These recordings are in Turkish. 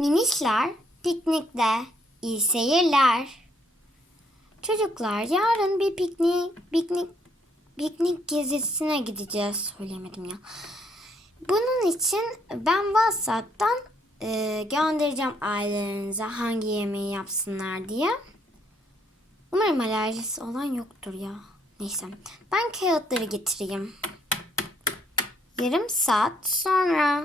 Minişler piknikte. İyi seyirler. Çocuklar yarın bir piknik piknik piknik gezisine gideceğiz. Söyleyemedim ya. Bunun için ben WhatsApp'tan e, göndereceğim ailelerinize hangi yemeği yapsınlar diye. Umarım alerjisi olan yoktur ya. Neyse. Ben kağıtları getireyim. Yarım saat sonra.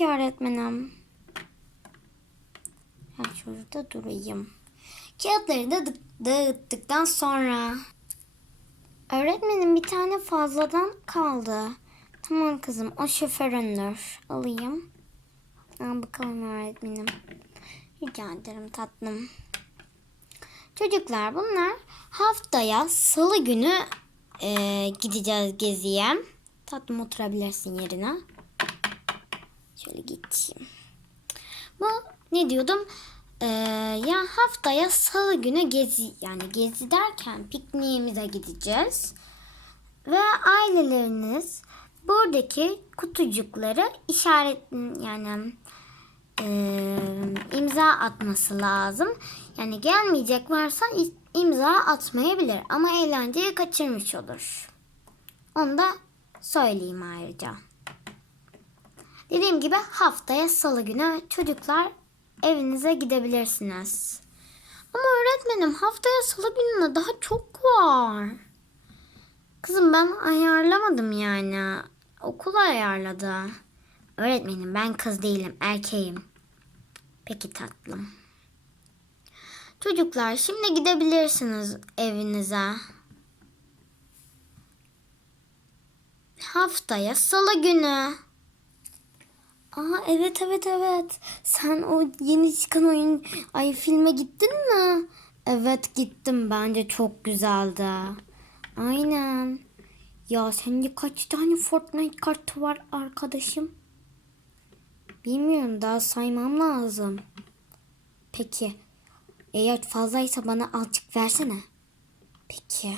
Peki öğretmenim. Ben şurada durayım. Kağıtları da dağıttıktan sonra. Öğretmenim bir tane fazladan kaldı. Tamam kızım o şoföründür. Alayım. Al bakalım öğretmenim. Rica ederim tatlım. Çocuklar bunlar haftaya salı günü e, gideceğiz geziye. Tatlım oturabilirsin yerine. Şöyle geçeyim. Bu ne diyordum? Ee, ya haftaya salı günü gezi yani gezi derken pikniğimize gideceğiz. Ve aileleriniz buradaki kutucukları işaret yani e, imza atması lazım. Yani gelmeyecek varsa imza atmayabilir ama eğlenceyi kaçırmış olur. Onu da söyleyeyim ayrıca. Dediğim gibi haftaya salı günü çocuklar evinize gidebilirsiniz. Ama öğretmenim haftaya salı gününe daha çok var. Kızım ben ayarlamadım yani. Okul ayarladı. Öğretmenim ben kız değilim erkeğim. Peki tatlım. Çocuklar şimdi gidebilirsiniz evinize. Haftaya salı günü. Aa evet evet evet. Sen o yeni çıkan oyun ay filme gittin mi? Evet gittim. Bence çok güzeldi. Aynen. Ya sende kaç tane Fortnite kartı var arkadaşım? Bilmiyorum daha saymam lazım. Peki. Eğer fazlaysa bana azıcık versene. Peki.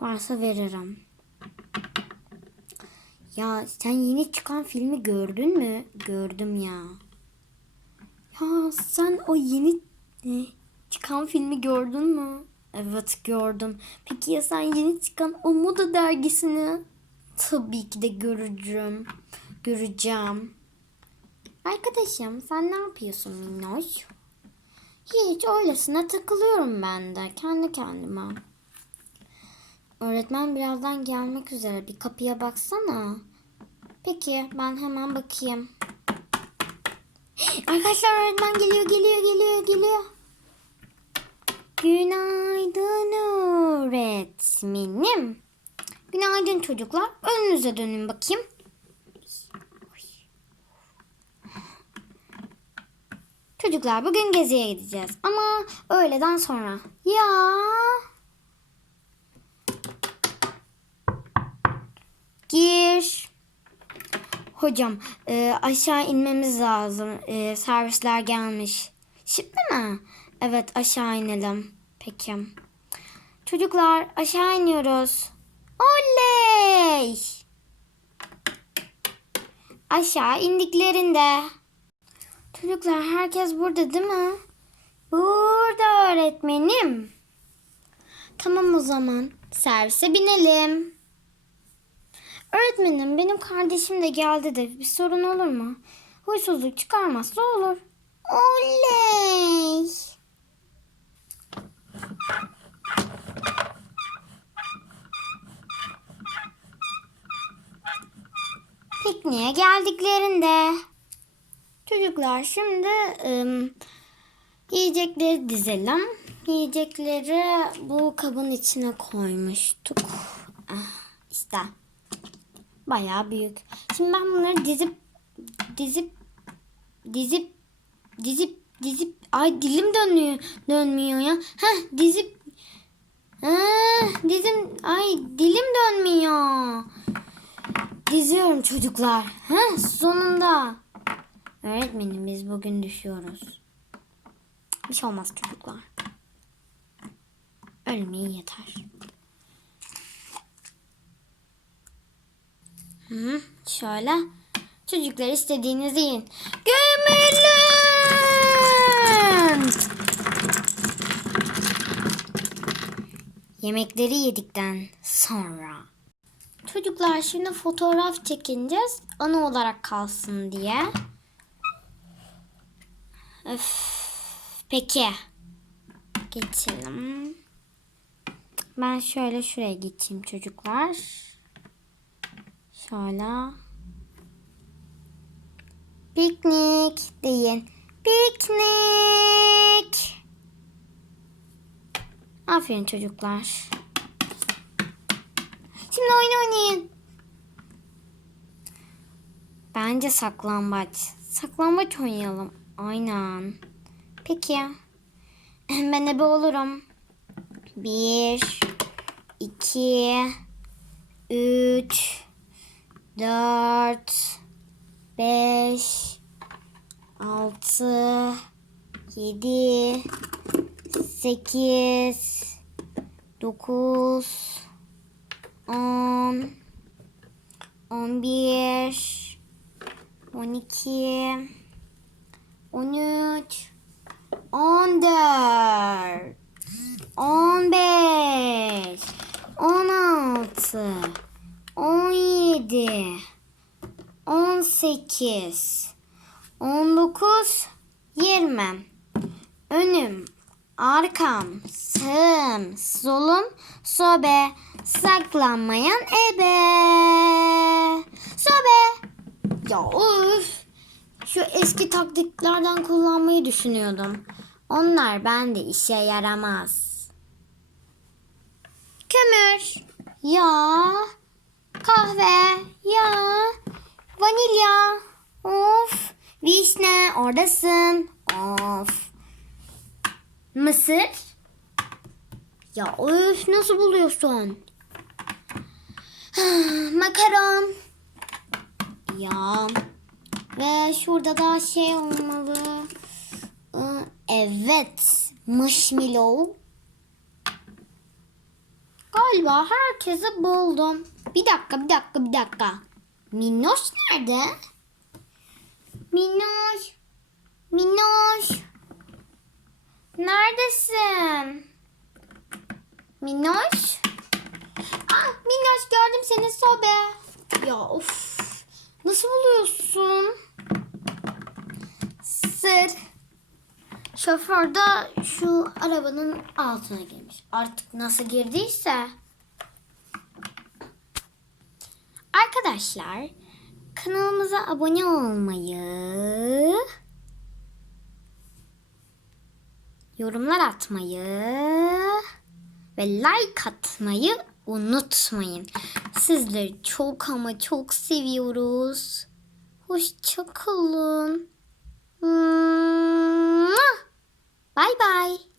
Varsa veririm. Ya sen yeni çıkan filmi gördün mü? Gördüm ya. Ya sen o yeni e, çıkan filmi gördün mü? Evet gördüm. Peki ya sen yeni çıkan o moda dergisini? Tabii ki de göreceğim. Göreceğim. Arkadaşım sen ne yapıyorsun Minnoş? Hiç öylesine takılıyorum ben de kendi kendime. Öğretmen birazdan gelmek üzere. Bir kapıya baksana. Peki ben hemen bakayım. Arkadaşlar öğretmen geliyor geliyor geliyor geliyor. Günaydın öğretmenim. Günaydın çocuklar. Önünüze dönün bakayım. Çocuklar bugün geziye gideceğiz ama öğleden sonra. Ya. Hocam e, aşağı inmemiz lazım. E, servisler gelmiş. Şimdi mi? Evet aşağı inelim. Peki. Çocuklar aşağı iniyoruz. Oley! Aşağı indiklerinde. Çocuklar herkes burada değil mi? Burada öğretmenim. Tamam o zaman servise binelim. Öğretmenim benim kardeşim de geldi de bir sorun olur mu? Huysuzluk çıkarmazsa olur. Oley! Pikniğe geldiklerinde. Çocuklar şimdi ım, yiyecekleri dizelim. Yiyecekleri bu kabın içine koymuştuk. Ah, işte. Bayağı büyük. Şimdi ben bunları dizip dizip dizip dizip dizip ay dilim dönmüyor dönmüyor ya. Heh dizip Heh, dizim ay dilim dönmüyor. Diziyorum çocuklar. Heh sonunda. Öğretmenim biz bugün düşüyoruz. Bir şey olmaz çocuklar. Ölmeyi yeter. Hı, şöyle. Çocuklar istediğinizi yiyin. Gömülün! Yemekleri yedikten sonra. Çocuklar şimdi fotoğraf çekineceğiz. Anı olarak kalsın diye. Öf. Peki. Geçelim. Ben şöyle şuraya geçeyim çocuklar. Şöyle. Piknik deyin. Piknik. Aferin çocuklar. Şimdi oyun oynayın. Bence saklambaç. Saklambaç oynayalım. Aynen. Peki. Ben ebe olurum. Bir, iki, üç, dört, beş, altı, yedi, sekiz, dokuz, on, on bir, on iki, on üç, on dört, on beş, on altı, 18 19 20 Önüm, arkam, sağım, solum, sobe, saklanmayan ebe. Sobe. Ya of. Şu eski taktiklerden kullanmayı düşünüyordum. Onlar bende işe yaramaz. Kömür. Ya. Kahve. Ya. Vanilya. Of. Vişne oradasın. Of. Mısır. Ya öf nasıl buluyorsun? Makaron. Ya. Ve şurada da şey olmalı. Evet. Marshmallow. Galiba herkesi buldum. Bir dakika, bir dakika, bir dakika. Minnoş nerede? Minnoş. Minnoş. Neredesin? Minnoş? Ah Minnoş gördüm seni sobe. Ya of. Nasıl buluyorsun? Sır. Şoför de şu arabanın altına girmiş. Artık nasıl girdiyse. Arkadaşlar kanalımıza abone olmayı, yorumlar atmayı ve like atmayı unutmayın. Sizleri çok ama çok seviyoruz. Hoşçakalın. Bye bye.